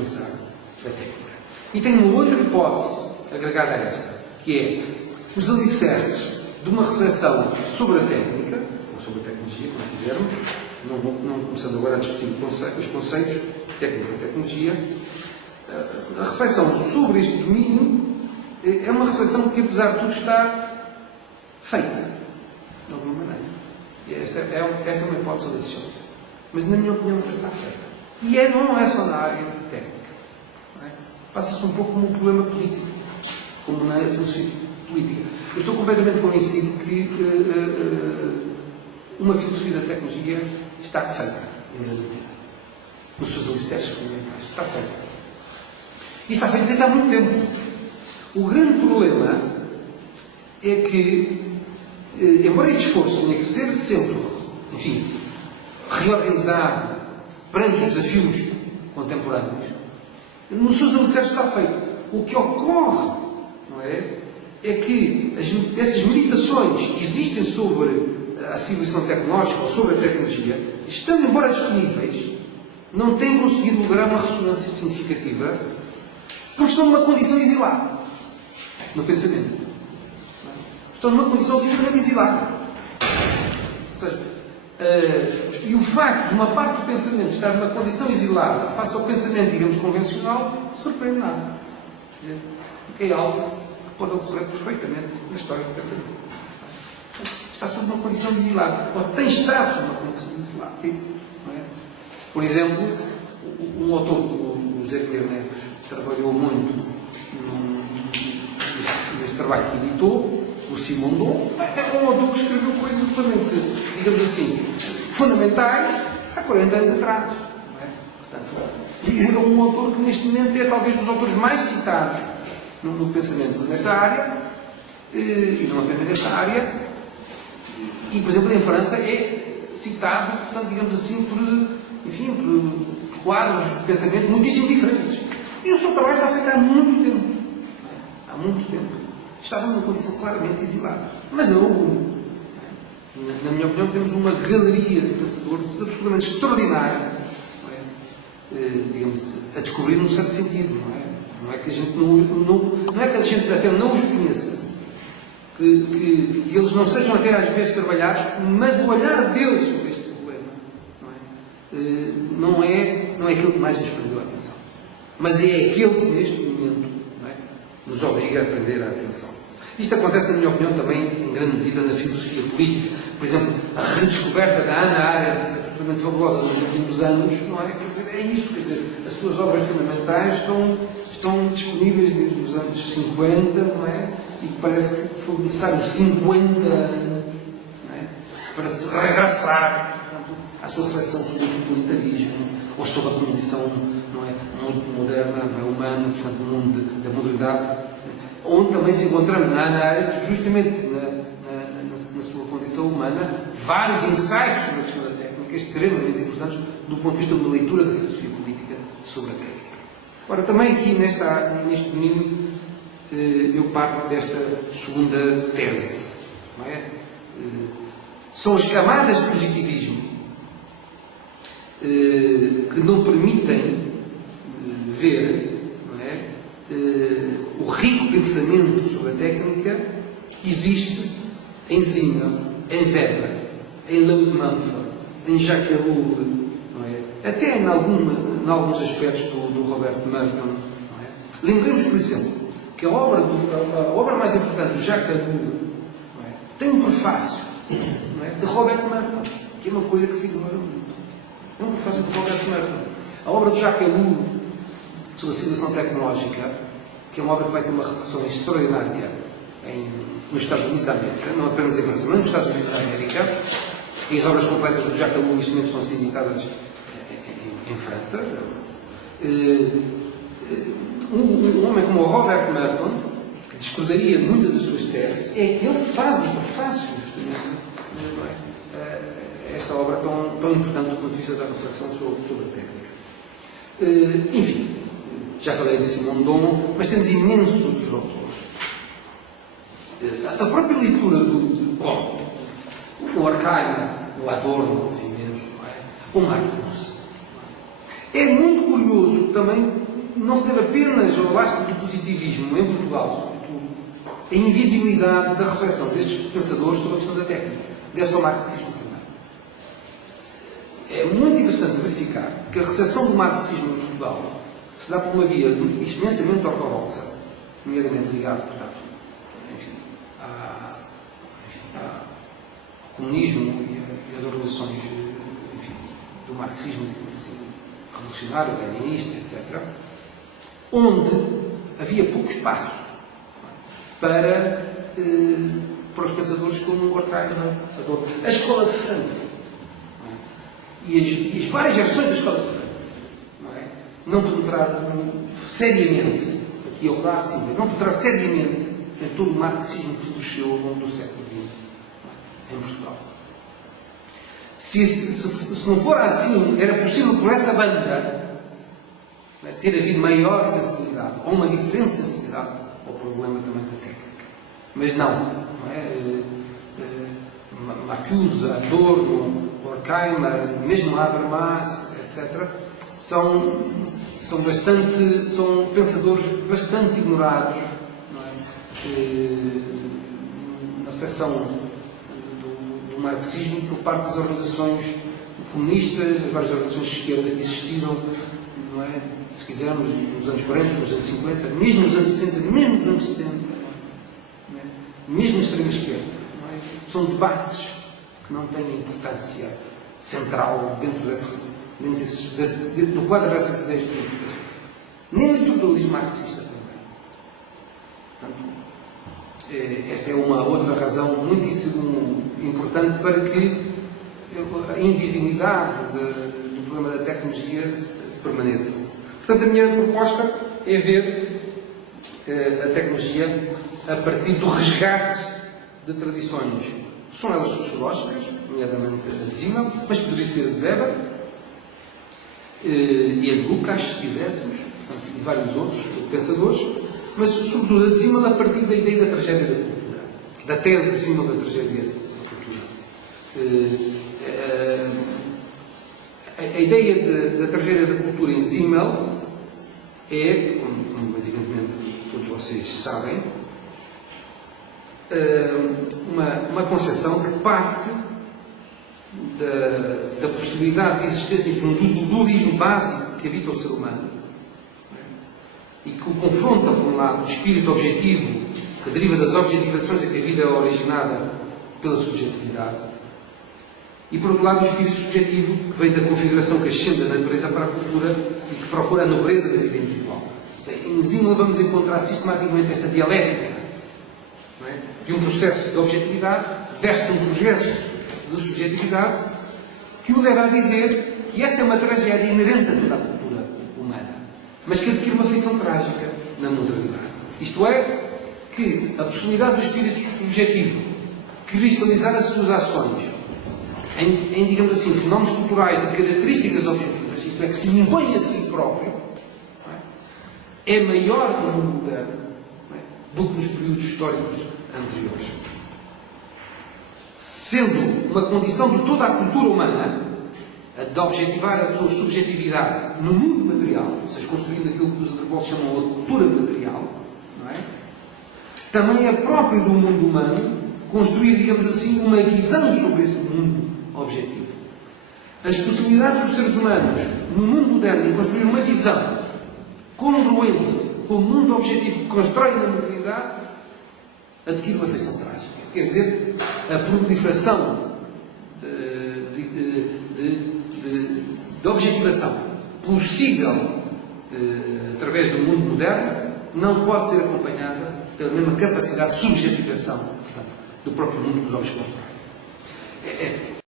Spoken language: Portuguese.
repensar a técnica. E tenho uma outra hipótese agregada a esta, que é os alicerces de uma reflexão sobre a técnica, ou sobre a tecnologia, como quisermos, não começando agora a discutir os conceitos de técnica e tecnologia. A reflexão sobre este domínio é uma reflexão que, apesar de tudo, está feita, de alguma maneira. E esta é uma hipótese deliciosa. Mas, na minha opinião, está feita. E não é só na área técnica. Passa-se um pouco como um problema político, como na filosofia política. Eu estou completamente convencido que uma filosofia da tecnologia está feita, em grande medida, nos seus alicerces fundamentais. Está feita. E está feita desde há muito tempo. O grande problema é que, embora este esforço tenha que ser sempre, enfim, reorganizado perante os desafios contemporâneos, nos seus alicerces está feito. O que ocorre, não é que essas meditações que existem sobre a civilização tecnológica ou sobre a tecnologia, estando embora disponíveis, não têm conseguido lograr uma ressonância significativa porque estão numa condição exilada no pensamento. Estão numa condição absolutamente exilada. Ou seja, e o facto de uma parte do pensamento estar numa condição exilada face ao pensamento, digamos, convencional, não surpreende nada. Porque é algo que pode ocorrer perfeitamente na história do pensamento. Está sob uma condição exilada. Ou tem estado sob uma condição exilada. Não é? Por exemplo, um autor, o José Guilherme Neves, trabalhou muito neste trabalho que editou, o Simondon, é um autor que escreveu coisas absolutamente, digamos assim, fundamentais há 40 anos atrás. Não é? Portanto, e é um autor que neste momento é talvez dos autores mais citados no pensamento nesta área, e não apenas nesta área, e por exemplo em França é citado, portanto, digamos assim, por quadros de pensamento muitíssimo diferentes. E o seu trabalho está feito há muito tempo. Há muito tempo. Estava numa condição claramente exilada. Mas não o único. Na minha opinião, temos uma galeria de pensadores absolutamente extraordinária, digamos, a descobrir num certo sentido, não é? Não é que a gente não é que a gente até não os conheça, que eles não sejam até às vezes trabalhados, mas o olhar deles sobre este problema não é aquilo que mais nos prendeu a atenção. Mas é aquele que neste momento, não é, nos obriga a prender a atenção. Isto acontece, na minha opinião, também em grande medida na filosofia política. Por exemplo, a redescoberta da Hannah Arendt, absolutamente fabulosa nos últimos anos, não é? Quer dizer, é isso, quer dizer, as suas obras fundamentais estão disponíveis desde os anos 50, não é? E parece que foi necessário 50 anos, não é? Para se regressar, portanto, à sua reflexão sobre o totalitarismo ou sobre a condição, não é, muito moderna, não é, humana, portanto, no mundo da modernidade, onde também se encontramos na Hannah Arendt, justamente na sua condição humana, vários insights sobre a questão da técnica extremamente importantes do ponto de vista de uma leitura da filosofia política sobre a técnica. Ora, também aqui neste domínio eu parto desta segunda tese, não é? São as camadas de positivismo que não permitem ver, não é, o rico pensamento sobre a técnica que existe em Singer, em Weber, em Lewis Mumford, em Jacques Ellul, não é? Até em alguns aspectos do Robert Merton. Não é? Lembremos, por exemplo, que a obra mais importante do Jacques Ellul, não é, tem um prefácio, não é, de Robert Merton, que é uma coisa que se ignora muito. É um prefácio de Robert Merton. A obra de Jacques Ellul sobre a civilização tecnológica, que é uma obra que vai ter uma repercussão extraordinária nos Estados Unidos da América, não apenas em França, mas nos Estados Unidos da América, e as obras completas do Jacques Ellul neste momento são assim editadas em França. Um homem como o Robert Merton, que discordaria muitas das suas teses, é aquele que faz o prefácio esta obra tão importante do ponto de vista da reflexão sobre a técnica. Enfim, já falei de Simondon, mas temos imensos outros autores. A própria leitura o Horkheimer, o Adorno, imenso, o Marcus. É muito curioso também não se deve apenas ao lastro do positivismo em Portugal, sobretudo, a invisibilidade da reflexão destes pensadores sobre a questão da técnica, deste ao marxismo primeiro. É muito interessante verificar que a recepção do marxismo em Portugal se dá por uma via imensamente ortodoxa, nomeadamente ligada, portanto, enfim, ao comunismo e às organizações, enfim, do marxismo revolucionário, leninista, etc., onde havia pouco espaço para os pensadores como Horkheimer, a escola de Frankfurt, e as várias versões da escola de Frankfurt, não penetraram seriamente, aqui é o clássico, não penetraram seriamente em todo o marxismo que floresceu ao longo do século XX em Portugal. Se não for assim, era possível por essa banda ter havido maior sensibilidade, ou uma diferente sensibilidade ao problema também da técnica. Mas não é? Marcuse, Adorno, Horkheimer, mesmo Habermas, etc., são pensadores bastante ignorados, não é? Na seção do marxismo por parte das organizações comunistas, várias organizações de esquerda que existiram, não é? Se quisermos, nos anos 40, nos anos 50, mesmo nos anos 60, mesmo nos anos 70, não é? Mesmo na extrema esquerda. Não é? São debates que não têm importância central do quadro dessas ideias políticas. Nem o estruturalismo marxista também. Portanto, esta é uma outra razão muitíssimo importante para que a invisibilidade do problema da tecnologia permaneça. Portanto, a minha proposta é ver a tecnologia a partir do resgate de tradições que são elas sociológicas, nomeadamente a de Zimmel, mas poderia ser a de Weber e a de Lukács, se quiséssemos, portanto, e vários outros pensadores, mas sobretudo a de Zimmel a partir da ideia da tragédia da cultura, da tese de Zimmel da tragédia da cultura. A ideia da tragédia da cultura em Zimmel é, como evidentemente todos vocês sabem, uma concepção que parte da possibilidade de existência de um dualismo básico que habita o ser humano e que o confronta, por um lado, o espírito objetivo que deriva das objetivações a que a vida é originada pela subjetividade, e, por outro lado, o espírito subjetivo que vem da configuração que ascende da natureza para a cultura e que procura a nobreza da vida individual. Em Zimmel vamos encontrar sistematicamente esta dialética, não é? De um processo de objetividade versus um processo de subjetividade que o leva a dizer que esta é uma tragédia inerente a toda a cultura humana, mas que adquire uma feição trágica na modernidade. Isto é, que a possibilidade do espírito subjetivo cristalizar as suas ações em, digamos assim, fenómenos culturais de características objetivas, isto é, que se impõe a si próprio, é maior no mundo moderno do que nos períodos históricos anteriores. Sendo uma condição de toda a cultura humana a de objetivar a sua subjetividade no mundo material, ou seja, construindo aquilo que os antropólogos chamam de cultura material, não é? Também é próprio do mundo humano construir, digamos assim, uma visão sobre esse mundo objetivo. As possibilidades dos seres humanos no mundo moderno em construir uma visão congruente com o mundo objetivo que constrói na modernidade adquire uma feição trágica. Quer dizer, a proliferação de objetivação possível através do mundo moderno não pode ser acompanhada pela mesma capacidade de subjetivação, portanto, do próprio mundo que os homens constroem.